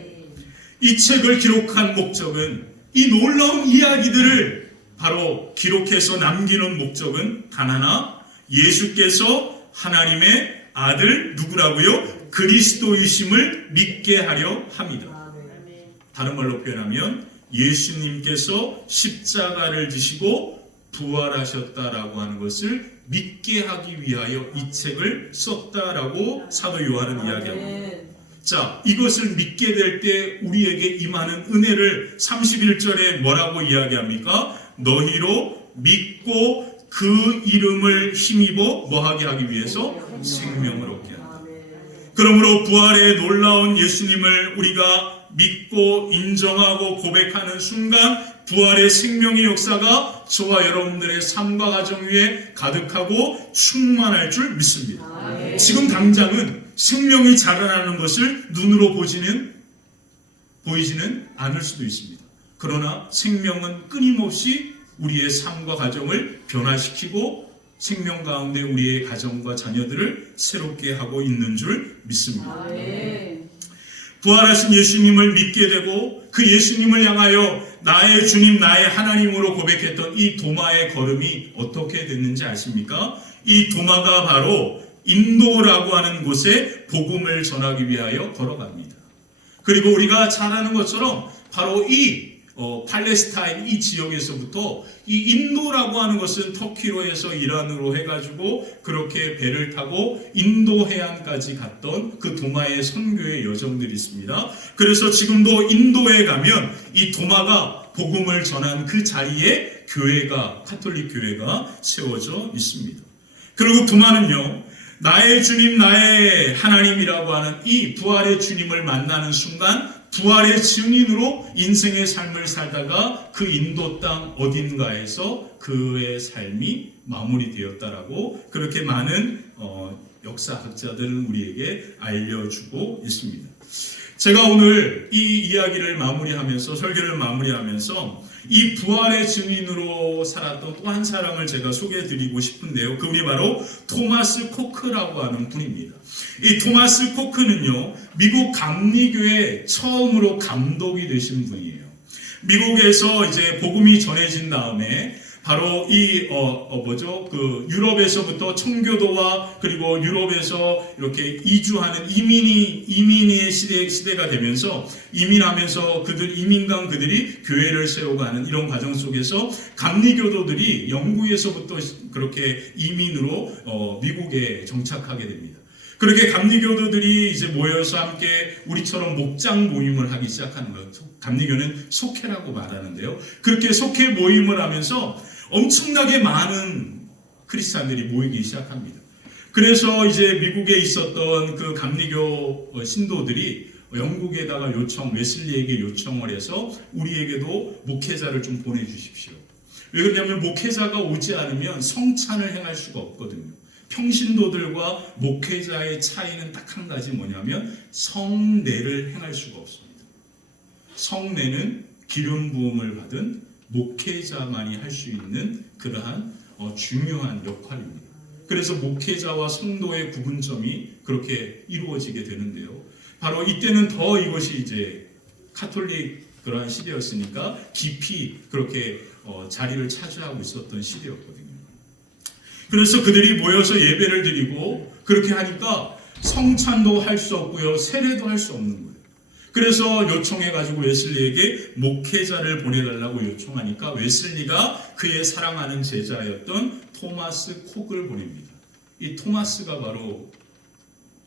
이 책을 기록한 목적은, 이 놀라운 이야기들을 바로 기록해서 남기는 목적은 단 하나, 예수께서 하나님의 아들 누구라고요? 그리스도이심을 믿게 하려 합니다. 다른 말로 표현하면 예수님께서 십자가를 지시고 부활하셨다라고 하는 것을 믿게 하기 위하여 이 책을 썼다라고 사도 요한은 이야기합니다. 자, 이것을 믿게 될 때 우리에게 임하는 은혜를 31절에 뭐라고 이야기합니까? 너희로 믿고 그 이름을 힘입어 뭐하게 하기 위해서 생명을 얻게 한다. 그러므로 부활의 놀라운 예수님을 우리가 믿고 인정하고 고백하는 순간 부활의 생명의 역사가 저와 여러분들의 삶과 가정 위에 가득하고 충만할 줄 믿습니다. 지금 당장은 생명이 자라나는 것을 눈으로 보이지는 않을 수도 있습니다. 그러나 생명은 끊임없이 우리의 삶과 가정을 변화시키고 생명 가운데 우리의 가정과 자녀들을 새롭게 하고 있는 줄 믿습니다. 부활하신 예수님을 믿게 되고 그 예수님을 향하여 나의 주님, 나의 하나님으로 고백했던 이 도마의 걸음이 어떻게 됐는지 아십니까? 이 도마가 바로 인도라고 하는 곳에 복음을 전하기 위하여 걸어갑니다. 그리고 우리가 잘 아는 것처럼 바로 이 팔레스타인 이 지역에서부터 이 인도라고 하는 것은 터키로 해서 이란으로 해가지고 그렇게 배를 타고 인도 해안까지 갔던 그 도마의 선교의 여정들이 있습니다. 그래서 지금도 인도에 가면 이 도마가 복음을 전한 그 자리에 교회가, 카톨릭 교회가 세워져 있습니다. 그리고 도마는요, 나의 주님, 나의 하나님이라고 하는 이 부활의 주님을 만나는 순간 부활의 증인으로 인생의 삶을 살다가 그 인도 땅 어딘가에서 그의 삶이 마무리되었다라고 그렇게 많은 역사학자들은 우리에게 알려주고 있습니다. 제가 오늘 이 이야기를 마무리하면서, 설교를 마무리하면서 이 부활의 증인으로 살았던 또 한 사람을 제가 소개해드리고 싶은데요. 그분이 바로 토마스 코크라고 하는 분입니다. 이 토마스 코크는요, 미국 감리교회 처음으로 감독이 되신 분이에요. 미국에서 이제 복음이 전해진 다음에 바로 이 그 유럽에서부터 청교도와 그리고 유럽에서 이렇게 이주하는 이민의 시대가 되면서 이민하면서 이민간 그들이 교회를 세워가는 이런 과정 속에서 감리교도들이 영국에서부터 그렇게 이민으로 미국에 정착하게 됩니다. 그렇게 감리교도들이 이제 모여서 함께 우리처럼 목장 모임을 하기 시작하는 거예요. 감리교는 속회라고 말하는데요. 그렇게 속회 모임을 하면서 엄청나게 많은 크리스찬들이 모이기 시작합니다. 그래서 이제 미국에 있었던 그 감리교 신도들이 영국에다가 웨슬리에게 요청을 해서 우리에게도 목회자를 좀 보내주십시오. 왜 그러냐면 목회자가 오지 않으면 성찬을 행할 수가 없거든요. 평신도들과 목회자의 차이는 딱 한 가지 뭐냐면 성례를 행할 수가 없습니다. 성례는 기름 부음을 받은 목회자만이 할 수 있는 그러한 중요한 역할입니다. 그래서 목회자와 성도의 구분점이 그렇게 이루어지게 되는데요. 바로 이때는 더 이것이 이제 카톨릭 그러한 시대였으니까 깊이 그렇게 자리를 차지하고 있었던 시대였거든요. 그래서 그들이 모여서 예배를 드리고 그렇게 하니까 성찬도 할 수 없고요, 세례도 할 수 없는 거예요. 그래서 요청해가지고 웨슬리에게 목회자를 보내달라고 요청하니까 웨슬리가 그의 사랑하는 제자였던 토마스 콕을 보냅니다. 이 토마스가 바로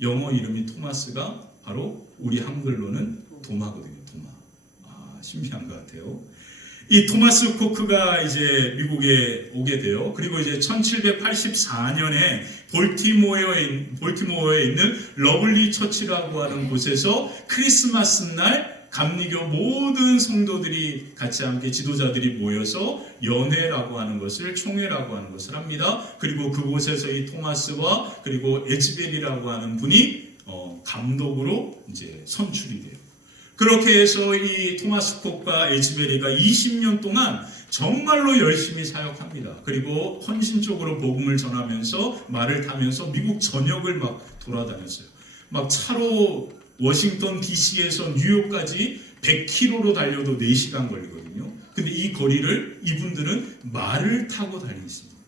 영어 이름이 토마스가 바로 우리 한글로는 도마거든요. 도마. 신기한 것 같아요. 이 토마스 코크가 이제 미국에 오게 돼요. 그리고 이제 1784년에 볼티모어에 있는 러블리 처치라고 하는 곳에서 크리스마스 날 감리교 모든 성도들이 같이 함께 지도자들이 모여서 연회라고 하는 것을 총회라고 하는 것을 합니다. 그리고 그곳에서 이 토마스와 그리고 에즈벨이라고 하는 분이 감독으로 이제 선출이 돼요. 그렇게 해서 이 토마스 콕과 에즈베리가 20년 동안 정말로 열심히 사역합니다. 그리고 헌신적으로 복음을 전하면서 말을 타면서 미국 전역을 막 돌아다녔어요. 막 차로 워싱턴 DC에서 뉴욕까지 100km로 달려도 4시간 걸리거든요. 근데 이 거리를 이분들은 말을 타고 다니십니다.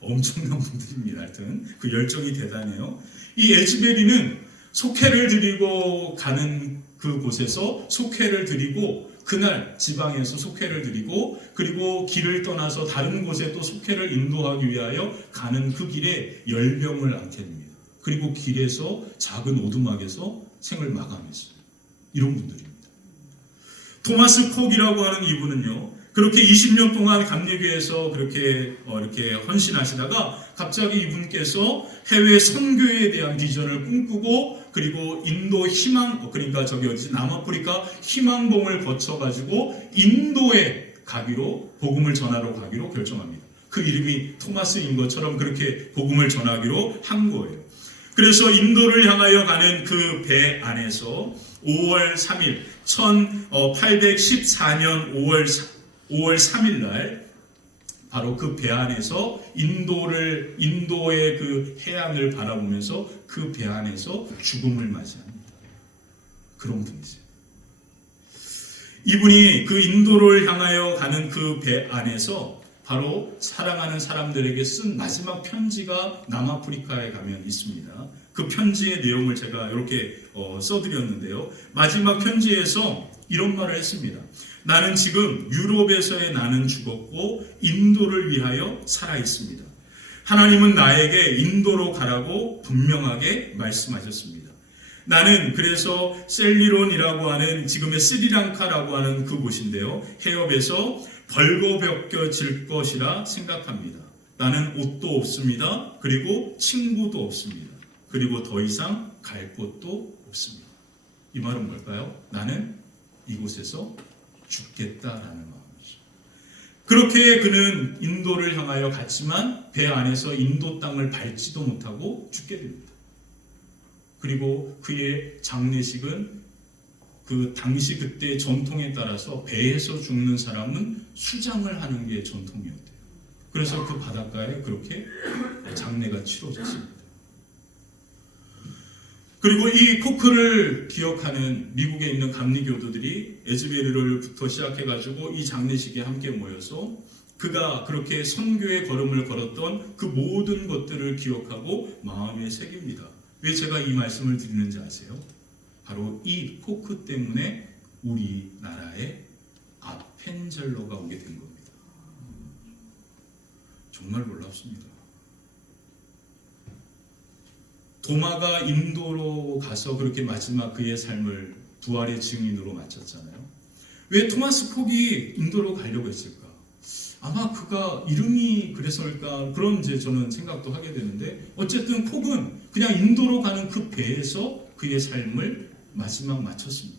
엄청난 분들입니다. 하여튼 그 열정이 대단해요. 이 에즈베리는 속회를 드리고 가는 그곳에서 속회를 드리고 그날 지방에서 속회를 드리고 그리고 길을 떠나서 다른 곳에 또 속회를 인도하기 위하여 가는 그 길에 열병을 앓게 됩니다. 그리고 길에서 작은 오두막에서 생을 마감했어요. 이런 분들입니다. 토마스 콕이라고 하는 이분은요, 그렇게 20년 동안 감리교에서 그렇게 이렇게 헌신하시다가 갑자기 이분께서 해외 선교에 대한 비전을 꿈꾸고 그리고 인도 희망 그러니까 저기 어디지 남아프리카 희망봉을 거쳐가지고 인도에 가기로 복음을 전하러 가기로 결정합니다. 그 이름이 토마스인 것처럼 그렇게 복음을 전하기로 한 거예요. 그래서 인도를 향하여 가는 그 배 안에서 5월 3일 1814년 5월 3일 날 바로 그 배 안에서 인도의 그 해안을 바라보면서 그 배 안에서 죽음을 맞이합니다. 그런 분이세요. 이분이 그 인도를 향하여 가는 그 배 안에서 바로 사랑하는 사람들에게 쓴 마지막 편지가 남아프리카에 가면 있습니다. 그 편지의 내용을 제가 이렇게 써드렸는데요. 마지막 편지에서 이런 말을 했습니다. 나는 지금 유럽에서의 나는 죽었고 인도를 위하여 살아 있습니다. 하나님은 나에게 인도로 가라고 분명하게 말씀하셨습니다. 나는 그래서 셀리론이라고 하는 지금의 스리랑카라고 하는 그곳인데요. 해협에서 벌거벗겨질 것이라 생각합니다. 나는 옷도 없습니다. 그리고 친구도 없습니다. 그리고 더 이상 갈 곳도 없습니다. 이 말은 뭘까요? 나는 이곳에서 죽겠다라는 마음이죠. 그렇게 그는 인도를 향하여 갔지만 배 안에서 인도 땅을 밟지도 못하고 죽게 됩니다. 그리고 그의 장례식은 그 당시 그때 전통에 따라서 배에서 죽는 사람은 수장을 하는 게 전통이었대요. 그래서 그 바닷가에 그렇게 장례가 치러졌습니다. 그리고 이 코크를 기억하는 미국에 있는 감리교도들이 에즈베리를부터 시작해가지고 이 장례식에 함께 모여서 그가 그렇게 선교의 걸음을 걸었던 그 모든 것들을 기억하고 마음에 새깁니다. 왜 제가 이 말씀을 드리는지 아세요? 바로 이 코크 때문에 우리나라에 아펜젤러가 오게 된 겁니다. 정말 놀랍습니다. 도마가 인도로 가서 그렇게 마지막 그의 삶을 부활의 증인으로 마쳤잖아요. 왜 토마스 콕이 인도로 가려고 했을까? 아마 그가 이름이 그래서일까 그런 이제 저는 생각도 하게 되는데 어쨌든 콕은 그냥 인도로 가는 그 배에서 그의 삶을 마지막 마쳤습니다.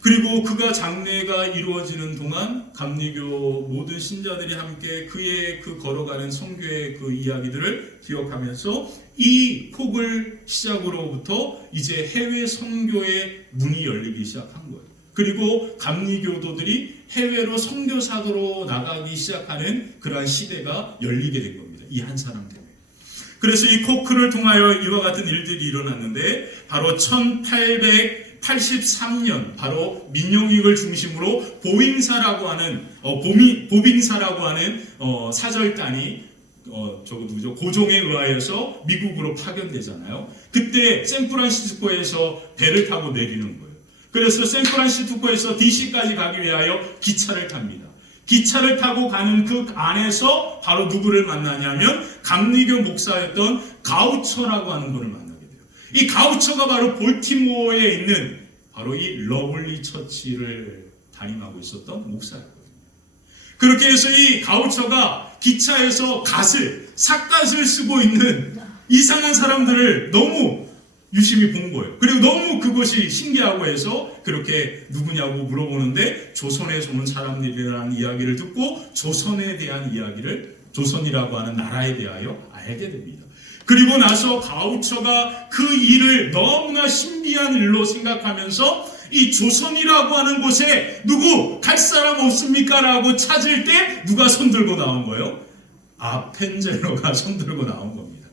그리고 그가 장례가 이루어지는 동안 감리교 모든 신자들이 함께 그의 그 걸어가는 선교의 그 이야기들을 기억하면서 이 콕을 시작으로부터 이제 해외 선교의 문이 열리기 시작한 거예요. 그리고 감리교도들이 해외로 선교사도로 나가기 시작하는 그러한 시대가 열리게 된 겁니다. 이 한 사람 때문에. 그래서 이 코크를 통하여 이와 같은 일들이 일어났는데 바로 1883년 바로 민용익을 중심으로 보빙사라고 하는 사절단이 고종에 의하여서 미국으로 파견되잖아요. 그때 샌프란시스코에서 배를 타고 내리는 거예요. 그래서 샌프란시스코에서 DC까지 가기 위하여 기차를 탑니다. 기차를 타고 가는 그 안에서 바로 누구를 만나냐면 감리교 목사였던 가우처라고 하는 분을 만나게 돼요. 이 가우처가 바로 볼티모어에 있는 바로 이 러블리 처치를 담임하고 있었던 목사였거든요. 그렇게 해서 이 가우처가 기차에서 삿갓을 쓰고 있는 이상한 사람들을 너무 유심히 본 거예요. 그리고 너무 그것이 신기하고 해서 그렇게 누구냐고 물어보는데 조선에서 온 사람들이라는 이야기를 듣고 조선에 대한 이야기를, 조선이라고 하는 나라에 대하여 알게 됩니다. 그리고 나서 가우처가 그 일을 너무나 신비한 일로 생각하면서 이 조선이라고 하는 곳에 누구 갈 사람 없습니까? 라고 찾을 때 누가 손들고 나온 거예요? 아펜젤러가 손들고 나온 겁니다.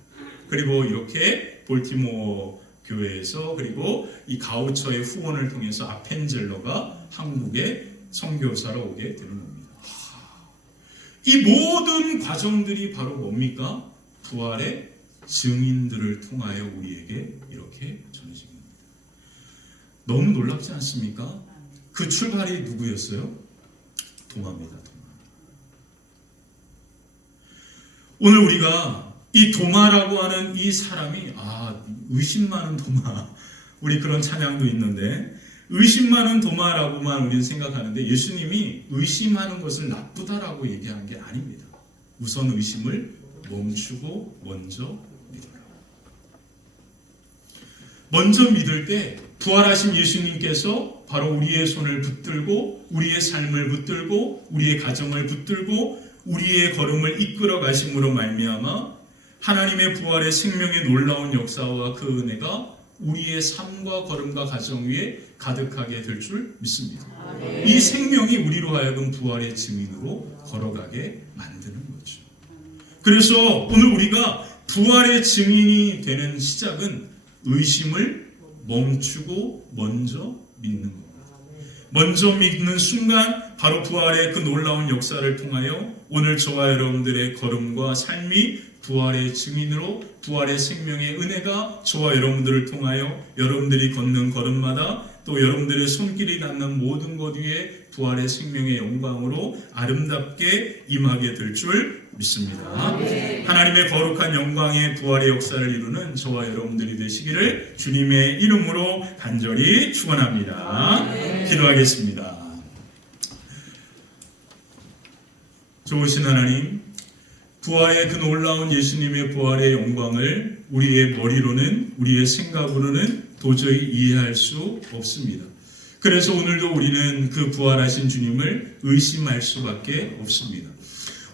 그리고 이렇게 볼티모어 교회에서, 그리고 이 가우처의 후원을 통해서 아펜젤러가 한국에 선교사로 오게 되는 겁니다. 이 모든 과정들이 바로 뭡니까? 부활의 증인들을 통하여 우리에게 이렇게 전해진 겁니다. 너무 놀랍지 않습니까? 그 출발이 누구였어요? 도마입니다. 도마. 오늘 우리가 이 도마라고 하는 이 사람이, 의심 많은 도마, 우리 그런 찬양도 있는데 의심 많은 도마라고만 우리는 생각하는데, 예수님이 의심하는 것을 나쁘다라고 얘기하는 게 아닙니다. 우선 의심을 멈추고 먼저 믿어라. 먼저 믿을 때 부활하신 예수님께서 바로 우리의 손을 붙들고 우리의 삶을 붙들고 우리의 가정을 붙들고 우리의 걸음을 이끌어 가심으로 말미암아 하나님의 부활의 생명의 놀라운 역사와 그 은혜가 우리의 삶과 걸음과 가정 위에 가득하게 될 줄 믿습니다. 이 생명이 우리로 하여금 부활의 증인으로 걸어가게 만드는 거죠. 그래서 오늘 우리가 부활의 증인이 되는 시작은 의심을 멈추고 먼저 믿는 겁니다. 먼저 믿는 순간 바로 부활의 그 놀라운 역사를 통하여 오늘 저와 여러분들의 걸음과 삶이 부활의 증인으로 부활의 생명의 은혜가 저와 여러분들을 통하여 여러분들이 걷는 걸음마다 또 여러분들의 손길이 닿는 모든 것 위에 부활의 생명의 영광으로 아름답게 임하게 될 줄 믿습니다. 하나님의 거룩한 영광의 부활의 역사를 이루는 저와 여러분들이 되시기를 주님의 이름으로 간절히 축원합니다. 기도하겠습니다. 좋으신 하나님, 부활의 그 놀라운 예수님의 부활의 영광을 우리의 머리로는, 우리의 생각으로는 도저히 이해할 수 없습니다. 그래서 오늘도 우리는 그 부활하신 주님을 의심할 수밖에 없습니다.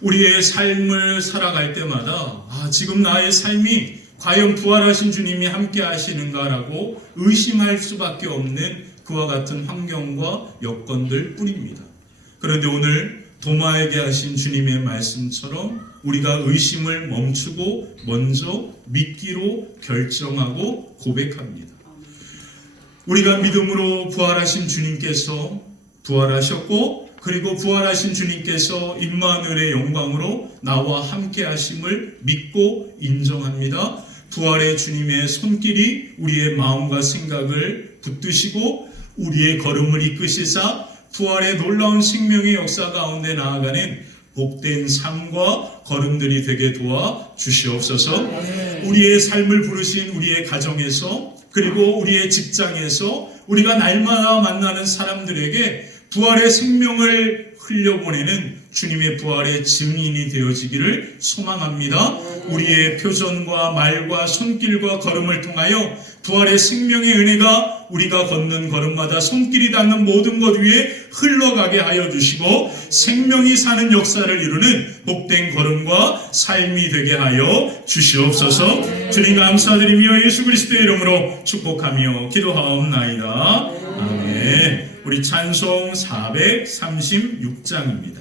우리의 삶을 살아갈 때마다 지금 나의 삶이 과연 부활하신 주님이 함께 하시는가라고 의심할 수밖에 없는 그와 같은 환경과 여건들 뿐입니다. 그런데 오늘 도마에게 하신 주님의 말씀처럼 우리가 의심을 멈추고 먼저 믿기로 결정하고 고백합니다. 우리가 믿음으로 부활하신 주님께서 부활하셨고, 그리고 부활하신 주님께서 임마누엘의 영광으로 나와 함께 하심을 믿고 인정합니다. 부활의 주님의 손길이 우리의 마음과 생각을 붙드시고 우리의 걸음을 이끄시사 부활의 놀라운 생명의 역사 가운데 나아가는 복된 삶과 걸음들이 되게 도와 주시옵소서. 우리의 삶을 부르신 우리의 가정에서, 그리고 우리의 직장에서 우리가 날마다 만나는 사람들에게 부활의 생명을 흘려보내는 주님의 부활의 증인이 되어지기를 소망합니다. 우리의 표정과 말과 손길과 걸음을 통하여 부활의 생명의 은혜가 우리가 걷는 걸음마다 손길이 닿는 모든 것 위에 흘러가게 하여 주시고 생명이 사는 역사를 이루는 복된 걸음과 삶이 되게 하여 주시옵소서. 주님 감사드리며 예수 그리스도의 이름으로 축복하며 기도하옵나이다. 아멘. 우리 찬송 436장입니다.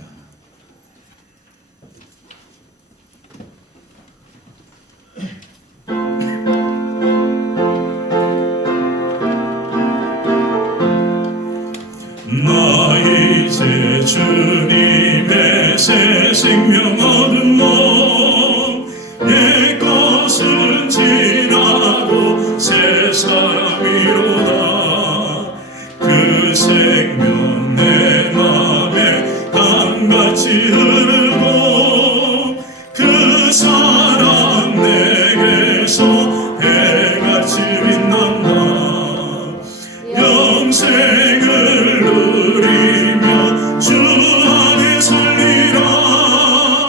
나 이제 주님의 새 생명 얻은 몸, 내 것은 지나고 새 사람이로다. 그 생명 내 맘에 강같이 흐르고 그 사랑 내게서 해같이 빛난다. 영생을 누리며 주 안에 살리라.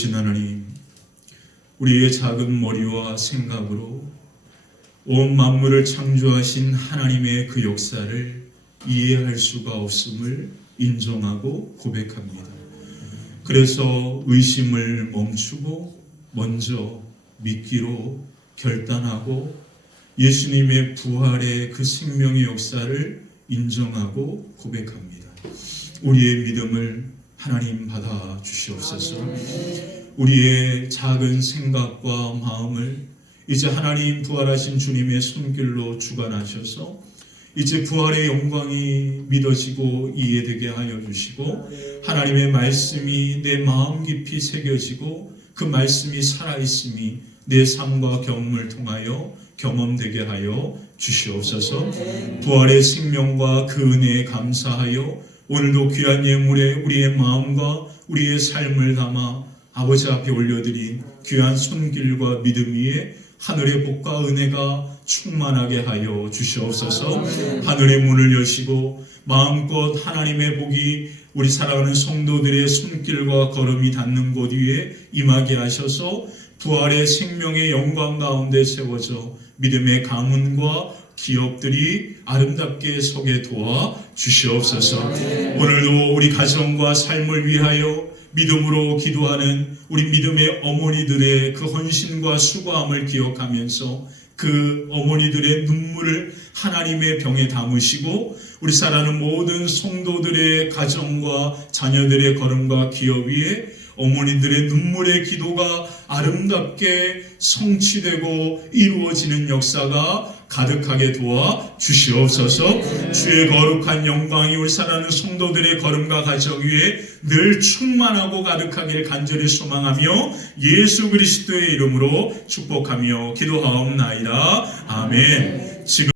놀라우신 하나님, 우리의 작은 머리와 생각으로 온 만물을 창조하신 하나님의 그 역사를 이해할 수가 없음을 인정하고 고백합니다. 그래서 의심을 멈추고 먼저 믿기로 결단하고 예수님의 부활의 그 생명의 역사를 인정하고 고백합니다. 우리의 믿음을 하나님 받아 주시옵소서. 우리의 작은 생각과 마음을 이제 하나님 부활하신 주님의 손길로 주관하셔서 이제 부활의 영광이 믿어지고 이해되게 하여 주시고 하나님의 말씀이 내 마음 깊이 새겨지고 그 말씀이 살아있음이 내 삶과 경험을 통하여 경험되게 하여 주시옵소서. 부활의 생명과 그 은혜에 감사하여 오늘도 귀한 예물에 우리의 마음과 우리의 삶을 담아 아버지 앞에 올려드린 귀한 손길과 믿음 위에 하늘의 복과 은혜가 충만하게 하여 주시옵소서. 하늘의 문을 여시고 마음껏 하나님의 복이 우리 사랑하는 성도들의 손길과 걸음이 닿는 곳 위에 임하게 하셔서 부활의 생명의 영광 가운데 세워져 믿음의 가문과 기업들이 아름답게 서게 도와 주시옵소서. 오늘도 우리 가정과 삶을 위하여 믿음으로 기도하는 우리 믿음의 어머니들의 그 헌신과 수고함을 기억하면서 그 어머니들의 눈물을 하나님의 병에 담으시고 우리 사랑하는 모든 성도들의 가정과 자녀들의 걸음과 기업 위에 어머니들의 눈물의 기도가 아름답게 성취되고 이루어지는 역사가 가득하게 도와 주시옵소서. 주의 거룩한 영광이 우리 사랑하는 성도들의 걸음과 가정 위에 늘 충만하고 가득하기를 간절히 소망하며 예수 그리스도의 이름으로 축복하며 기도하옵나이다. 아멘. 지금